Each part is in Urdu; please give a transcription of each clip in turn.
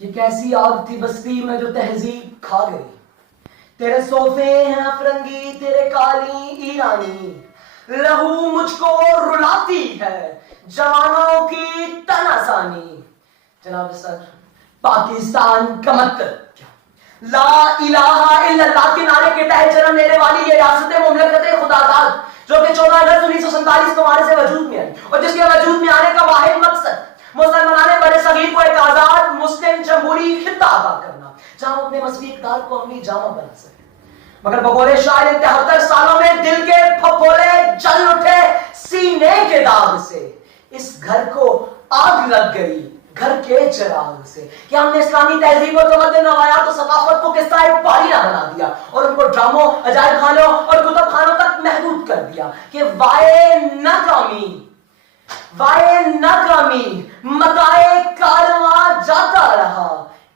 یہ کیسی آگ تھی بستی میں جو تہذیب کھا گئی. تیرے صوفے ہیں افرنگی، تیرے قالین ایرانی، لہو مجھ کو رلاتی ہے جوانوں کی تن آسانی. جناب سر، پاکستان کا مطلب کیا؟ لا الہ الا اللہ کے نعرے کے تحت جنم لینے والی یہ ریاست مملکت خدا داد جو کہ 14 اگست 1947 کو ہمارے سے وجود میں آئی اور جس کے وجود میں آنے کا واحد مقصد مسلمان بڑے صغیر کو ایک آزاد مسلم جمہوری خطہ عطا کرنا جہاں ہم اپنے مذہبی اقدار کو عملی جامہ بنا سکیں. مگر بقول شاعر 73 سالوں میں دل کے پھپھولے جل اٹھے سینے کے داغ سے. اس گھر کو آگ لگ گئی گھر کے چراغ سے. کیا ہم نے اسلامی تہذیب و تمدن روایات و ثقافت کو قصہ پاریہ بنا دیا اور ان کو ڈراموں، عجائب خانوں اور کتب خانوں تک محدود کر دیا کہ وائے ناکامی متائے کارواں جاتا رہا،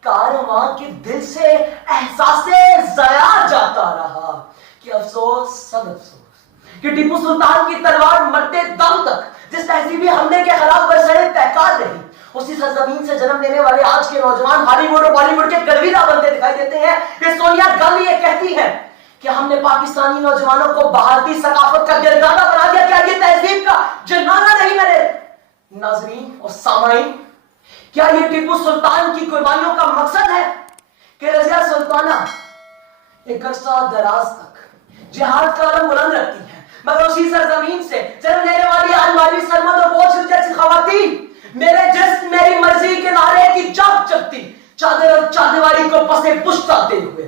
کارواں کے دل سے احساس ضیاع جاتا رہا. کہ افسوس سب افسوس کہ ٹیپو سلطان کی تلوار مرتے دم تک جس تہذیبی حملے کے خلاف برسرے تحقار رہی، اسی سرزمین سے جنم لینے والے آج کے نوجوان ہالی ووڈ اور بالی ووڈ کے گرویدہ بنتے دکھائی دیتے ہیں. کہ سونیا گاندھی یہ کہتی ہے کہ ہم نے پاکستانی نوجوانوں کو بھارتی ثقافت کا گردانہ بنا دیا. کیا یہ تہذیب کا جنانہ نہیں میرے ناظرین اور سامعین؟ کیا یہ ٹیپو سلطان کی قربانیوں کا مقصد ہے کہ رضیہ سلطانہ ایک عرصہ دراز تک جہاد کا علم بلند رکھتی ہے، مگر اسی سرزمین سے جنم لینے والی آلماری سرمد اور بوجھ جیسی خواتین میرے جسم میری مرضی کے نعرے کی جاگ جگتی چادر اور چادر کو پسے پشت آتے ہوئے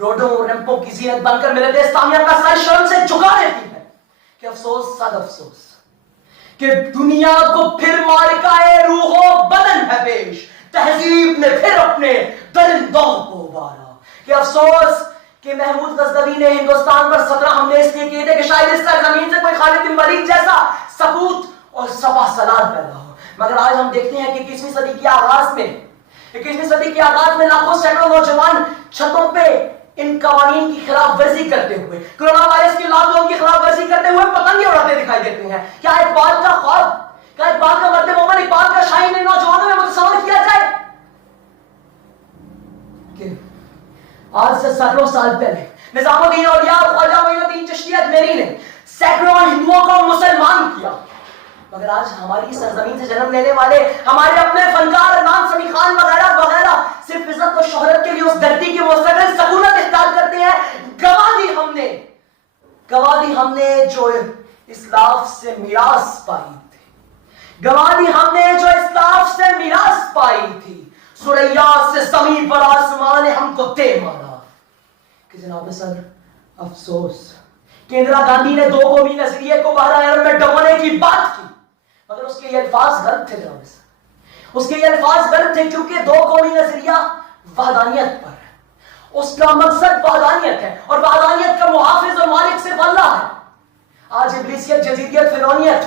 روڈوں اور ریمپوں کی زینت بن کر میرے دیش اسلامیہ کا سر شرم سے جھکا دیتی ہے. کہ افسوس صد افسوس کہ دنیا کو پھر مارکائے روح و بدن ہے پیش، تہذیب نے پھر اپنے درندوں کو ابارا. کہ افسوس کہ محمود غزنوی نے ہندوستان پر 17 حملے اس لیے کیے تھے کہ شاید اس سرزمین سے کوئی خالد بن ولید جیسا سپوت اور سپہ سالار پیدا ہو. مگر آج ہم دیکھتے ہیں کہ 21ویں صدی کے آغاز میں لاکھوں سینکڑوں نوجوان چھتوں پہ ان قوانین کی خلاف ورزی کرتے ہوئے، کرونا وائرس کی لاک ڈاؤن کی خلاف ورزی کرتے ہوئے پتنگیں اڑاتے دکھائی دیتے ہیں. کیا اقبال کا خواب، کیا اقبال کا مرد مومن، اقبال کا شاہین ان نوجوانوں میں متصور کیا جائے کہ آج سے سینکڑوں سال پہلے نظام الدین اولیاء اور خواجہ معین الدین چشتی اجمیری نے سینکڑوں ہندوؤں کو مسلمان کیا. مگر آج ہماری سرزمین سے جنم لینے والے ہمارے اپنے فنکار عدنان سمیع خان وغیرہ وغیرہ صرف عزت و شہرت کے لیے اس دھرتی کی مستقل سکونت اختیار کرتے ہیں. گواہ دی ہم نے جو اسلاف سے میراث پائی تھی، گواہ دی ہم نے جو اسلاف سے میراث پائی تھی، سریا سے زمین پر آسمان نے ہم کو دے مارا. کہ جناب سر افسوس کہ اندرا گاندھی نے 2 قومی نظریے کو بحر اعظم میں ڈبونے کی بات کی، مگر اس کے یہ الفاظ غلط تھے. جناب سر اس کے یہ الفاظ غلط تھے کیونکہ 2 قومی نظریہ وحدانیت پر ہے، اس کا مقصد وحدانیت ہے اور وحدانیت کا محافظ اور مالک صرف اللہ ہے. آج ابلیسیت، جزیدیت، فرعونیت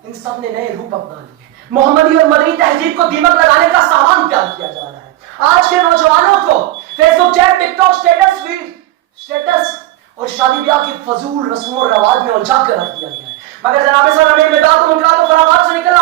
ان سب نے نئے روپ اپنا لیے. محمدی اور مدنی تہذیب کو دیمک لگانے کا سامان تیار کیا جا رہا ہے. آج کے نوجوانوں کو فیس بک، چیٹ، ٹک ٹاک، اسٹیٹس اور شادی بیاہ کی فضول رسوم و رواج میں الجھا کر رکھ دیا گیا ہے. مگر جناب سر ہمیں بدعات و منکرات و خرافات سے نکلنا